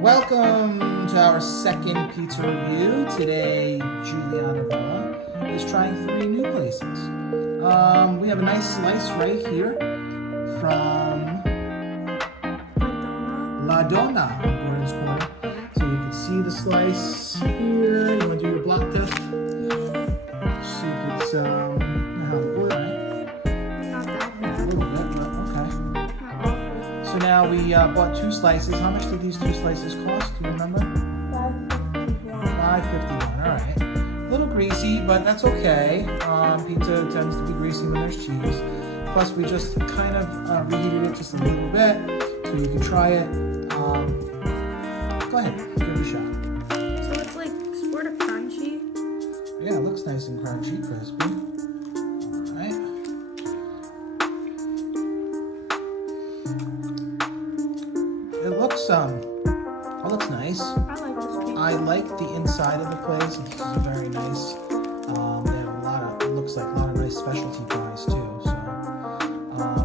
Welcome to our second pizza review. Today, Juliana is trying 3 new places. We have a nice slice right here from Dona on Gordon's Corner. So you can see the slice here. You want to do your block test? See if it's how it works, right? Not that A bad. little bit, but okay. Not awful. So now we bought 2 slices. How much did these 2 slices cost? Do you remember? $5.51. All right. A little greasy, but that's okay. Pizza tends to be greasy when there's cheese. Plus, we just kind of reheated it just a little bit, so you can try it. Go ahead, give it a shot. So it's like sort of crunchy. Yeah, it looks nice and crunchy, crispy. All right. It looks nice. I like this pizza. I like the inside of the place. This is very nice. They have it looks like a lot of nice specialty pies too. So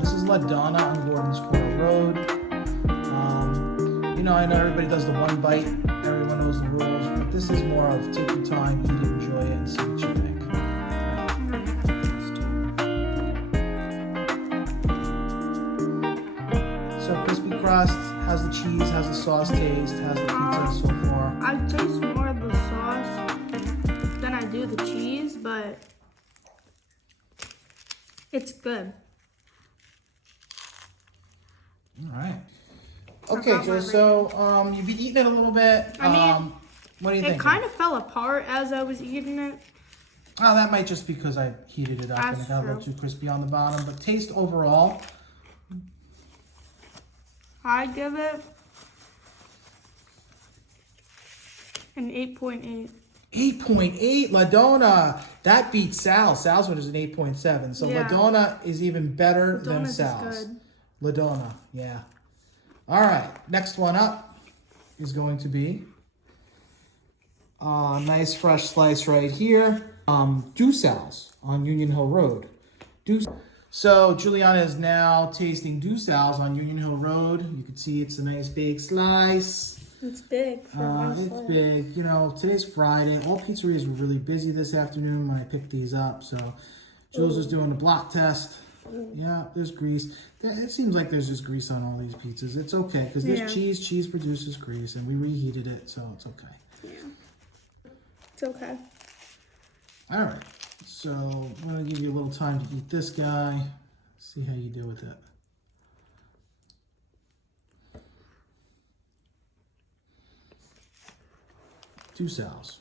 this is Dona on Gordon's Corner Road. I know everybody does the one bite. Everyone knows the rules, but this is more of take your time, eat it, enjoy it, and see what you think. So crispy crust, how's the cheese, how's the sauce taste, how's the pizza so far? I taste more of the sauce than I do the cheese, but it's good. All right. Okay, Joe. So you've been eating it a little bit. I mean, what do you think? It kind of fell apart as I was eating it. Oh, that might just because I heated it up and it That's got a little true. too crispy on the bottom. But taste overall, I give it an 8.8. 8.8. Dona. That beats Sal's. Sal's one is an 8.7. So Yeah. Dona is even better than Donuts is Sal's. good. Dona, yeah. All right, next one up is going to be a nice fresh slice right here. Dusal's on Union Hill Road. So Juliana is now tasting Dusal's on Union Hill Road. You can see it's a nice big slice. It's big for one It's slice. big. Today's Friday. All pizzerias were really busy this afternoon when I picked these up. So Jules is doing a block test. Yeah, there's grease. It seems like there's just grease on all these pizzas. It's okay because there's Yeah. cheese. Cheese produces grease, and we reheated it, so it's okay. Yeah. It's okay. All right, so I'm gonna give you a little time to eat this guy. See how you do with it. Dusal's.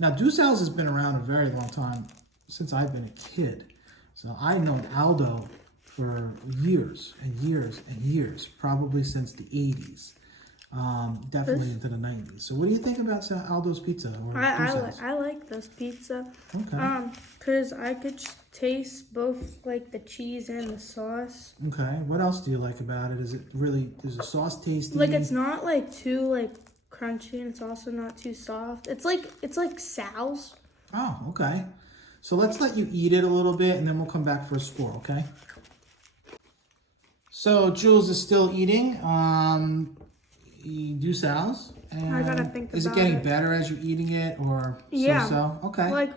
Now, Dusal's has been around a very long time, since I've been a kid. So I've known Aldo for years and years and years, probably since the 80s, definitely into the 90s. So what do you think about Aldo's Pizza? Or Dusal's? I like this pizza. Okay. Cause I could taste both like the cheese and the sauce. Okay. What else do you like about it? Is it really, is the sauce tasty? Like it's not like too like crunchy and it's also not too soft. It's like Sal's. Oh, okay. So let's let you eat it a little bit and then we'll come back for a score, okay? So Jules is still eating Dusal's. I gotta think Is it about getting it. better as you're eating it or Yeah. so? Okay. Like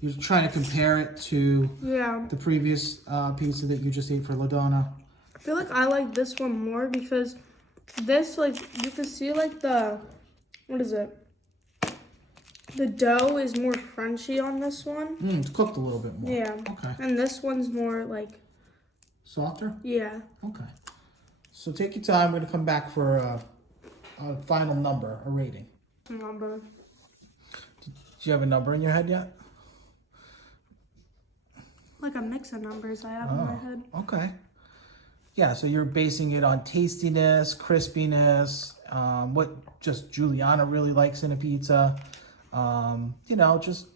You're trying to compare it to yeah. the previous pizza that you just ate for Dona. I feel like I like this one more because this like you can see like what is it? The dough is more crunchy on this one. It's cooked a little bit more. Yeah. Okay. And this one's more like Softer? yeah. Okay. So take your time. We're going to come back for a final number, a rating. Number. Do you have a number in your head yet? Like a mix of numbers I have in my head. Okay. Yeah, so you're basing it on tastiness, crispiness, what just Juliana really likes in a pizza. Just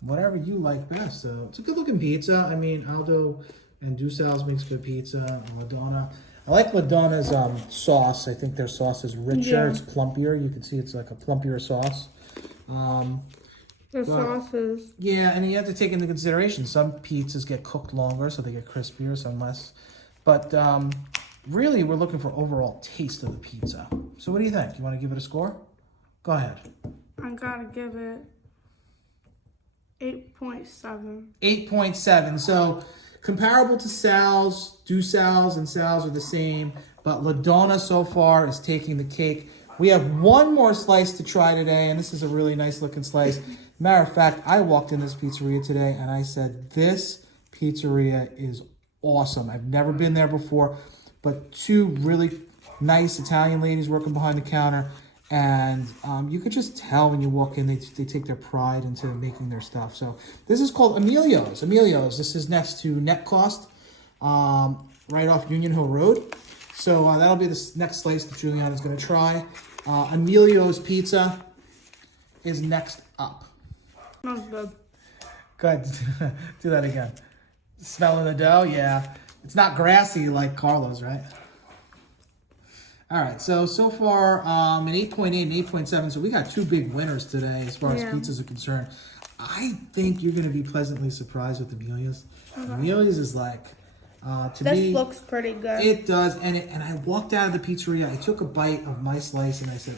whatever you like best. So it's a good looking pizza. I mean, Aldo and Dusal's makes good pizza. Dona. I like Dona's sauce. I think their sauce is richer. Yeah. It's plumpier. You can see it's like a plumpier sauce. The sauces. Yeah, and you have to take into consideration some pizzas get cooked longer, so they get crispier, some less. But really we're looking for overall taste of the pizza. So what do you think? You want to give it a score? Go ahead. I gotta give it 8.7. 8.7. So comparable to Sal's, Dusal's and Sal's are the same, but La Dona so far is taking the cake. We have one more slice to try today, and this is a really nice looking slice. Matter of fact, I walked in this pizzeria today and I said, this pizzeria is awesome. I've never been there before, but two really nice Italian ladies working behind the counter. And you could just tell when you walk in, they take their pride into making their stuff. So this is called Emilio's. Emilio's, this is next to Net Cost, right off Union Hill Road. So that'll be the next slice that Juliana's going to try. Emilio's Pizza is next up. Smells good. Go ahead, do that again. Smelling the dough, yeah. It's not grassy like Carlo's, right? All right, so far an 8.8 and 8.7. So we got two big winners today as far as pizzas are concerned. I think you're going to be pleasantly surprised with Emilio's. Emilio's is like, to me, this looks pretty good. It does, and I walked out of the pizzeria. I took a bite of my slice, and I said,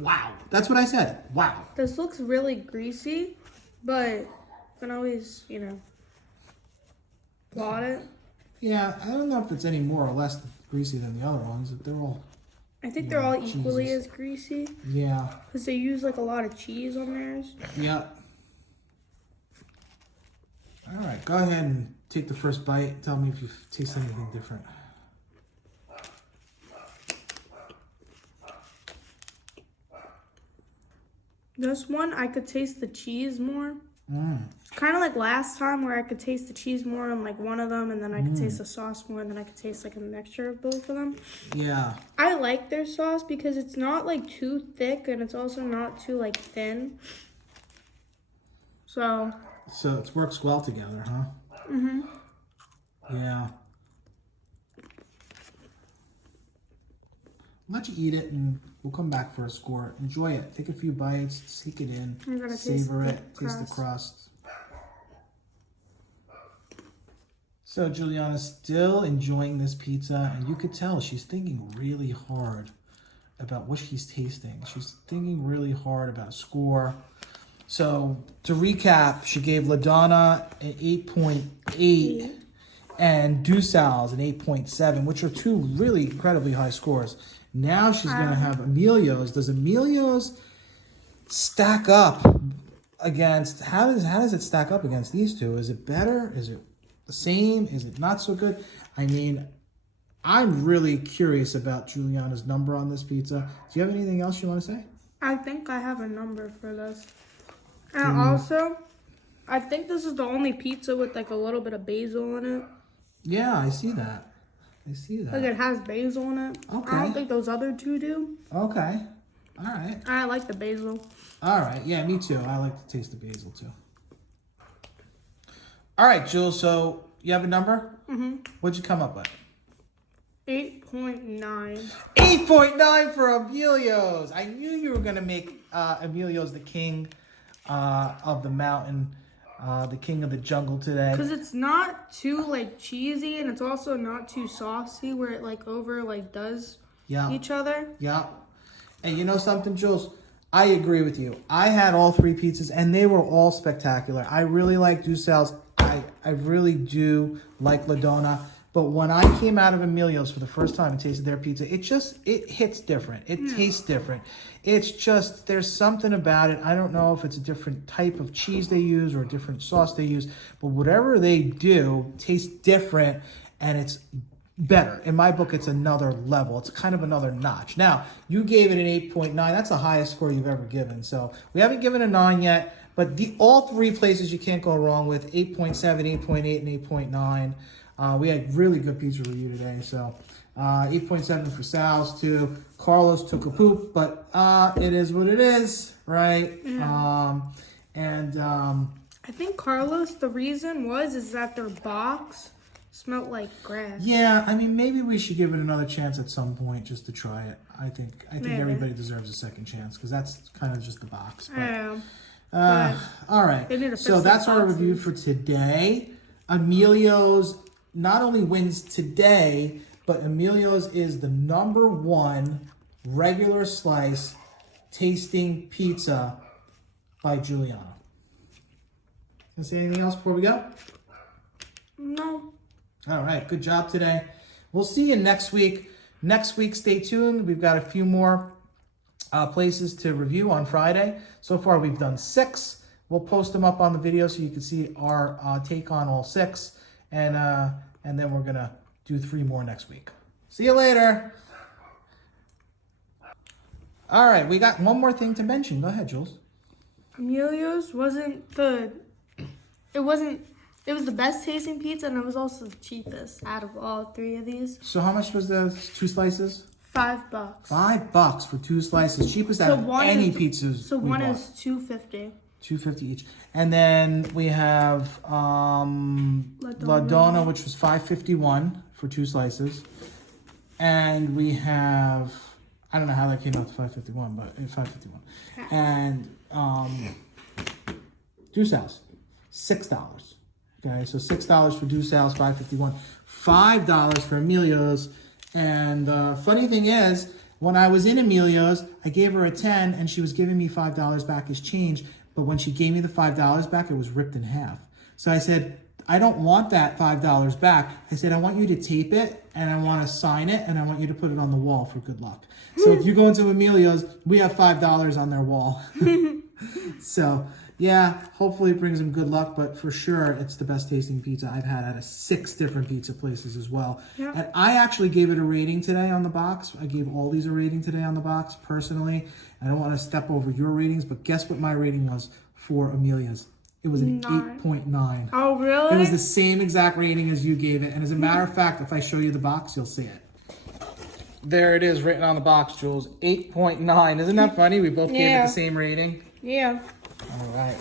"Wow!" That's what I said. Wow. This looks really greasy, but you can always, plot it. Yeah, I don't know if it's any more or less greasy than the other ones. They're all. I think they're all equally cheeses. as greasy. Yeah. Because they use like a lot of cheese on theirs. Yep. All right, go ahead and take the first bite. Tell me if you taste anything different. This one, I could taste the cheese more. It's kind of like last time where I could taste the cheese more on like one of them, and then I could taste the sauce more, and then I could taste like a mixture of both of them. Yeah. I like their sauce because it's not like too thick, and it's also not too like thin. So it works well together, huh? Mm-hmm. Yeah. I'll let you eat it, and we'll come back for a score. Enjoy it. Take a few bites. Take it in. Savor it. Taste the crust. So Juliana's still enjoying this pizza, and you could tell she's thinking really hard about what she's tasting. She's thinking really hard about a score. So to recap, she gave La Dona an 8.8 and Dusal's an 8.7, which are two really incredibly high scores. Now she's going to have Emilio's. Does Emilio's stack up against, how does it stack up against these two? Is it better? Is it the same? Is it not so good? I mean, I'm really curious about Juliana's number on this pizza. Do you have anything else you want to say? I think I have a number for this. And also, I think this is the only pizza with like a little bit of basil in it. Yeah, I see that. Like it has basil in it. Okay. I don't think those other two do. Okay. All right. I like the basil. All right. Yeah, me too. I like to taste the basil too. All right, Jules. So you have a number? Mm-hmm. What'd you come up with? 8.9. 8.9 for Emilio's. I knew you were going to make Emilio's the king of the mountain, the king of the jungle today. Because it's not too like cheesy, and it's also not too saucy where it like does each other. Yeah. And you know something, Jules? I agree with you. I had all three pizzas, and they were all spectacular. I really like Dusal's. I really do like La Dona. But when I came out of Emilio's for the first time and tasted their pizza, it hits different. It tastes different. It's just, there's something about it. I don't know if it's a different type of cheese they use or a different sauce they use, but whatever they do tastes different, and it's better. In my book, it's another level. It's kind of another notch. Now, you gave it an 8.9. That's the highest score you've ever given. So we haven't given a 9 yet, but all three places you can't go wrong with, 8.7, 8.8, and 8.9. We had really good pizza review today, so 8.7 for Sal's too. Carlos took a poop, but it is what it is, right? Yeah. I think Carlos, the reason is that their box smelled like grass. Yeah, I mean, maybe we should give it another chance at some point just to try it. I think Maybe. everybody deserves a second chance because that's kind of just the box. But, But all right, so that's our review for today. Emilio's not only wins today, but Emilio's is the #1 regular slice tasting pizza by Juliana. Can I say anything else before we go? No. All right, good job today. We'll see you next week. Next week, stay tuned. We've got a few more places to review on Friday. So far, we've done 6. We'll post them up on the video so you can see our take on all 6. And then we're going to do 3 more next week. See you later. All right, we got one more thing to mention. Go ahead, Jules. Emilio's wasn't the... It was the best tasting pizza, and it was also the cheapest out of all 3 of these. So how much was the 2 slices? $5. $5 for 2 slices. Cheapest out of any pizzas. So one is $2.50. $2.50 each. And then we have La Dona, which was $5.51 for 2 slices. And we have, I don't know how that came out to $5.51, but it's $5.51. And Dusal's, $6. Okay, so $6 for Dusal's, $5.51. $5 for Emilio's. And funny thing is, when I was in Emilio's, I gave her a 10 and she was giving me $5 back as change. But when she gave me the $5 back, it was ripped in half. So I said, I don't want that $5 back. I said, I want you to tape it and I want to sign it and I want you to put it on the wall for good luck. So if you go into Emilio's, we have $5 on their wall. So yeah, hopefully it brings them good luck, but for sure it's the best tasting pizza I've had out of 6 different pizza places as well. Yeah. And I actually gave it a rating today on the box. I gave all these a rating today on the box personally. I don't want to step over your ratings, but guess what my rating was for Emilio's? It was an 8.9. Oh, really? It was the same exact rating as you gave it. And as a matter of fact, if I show you the box, you'll see it. There it is written on the box, Jules. 8.9. Isn't that funny? We both gave it the same rating. Yeah. All right.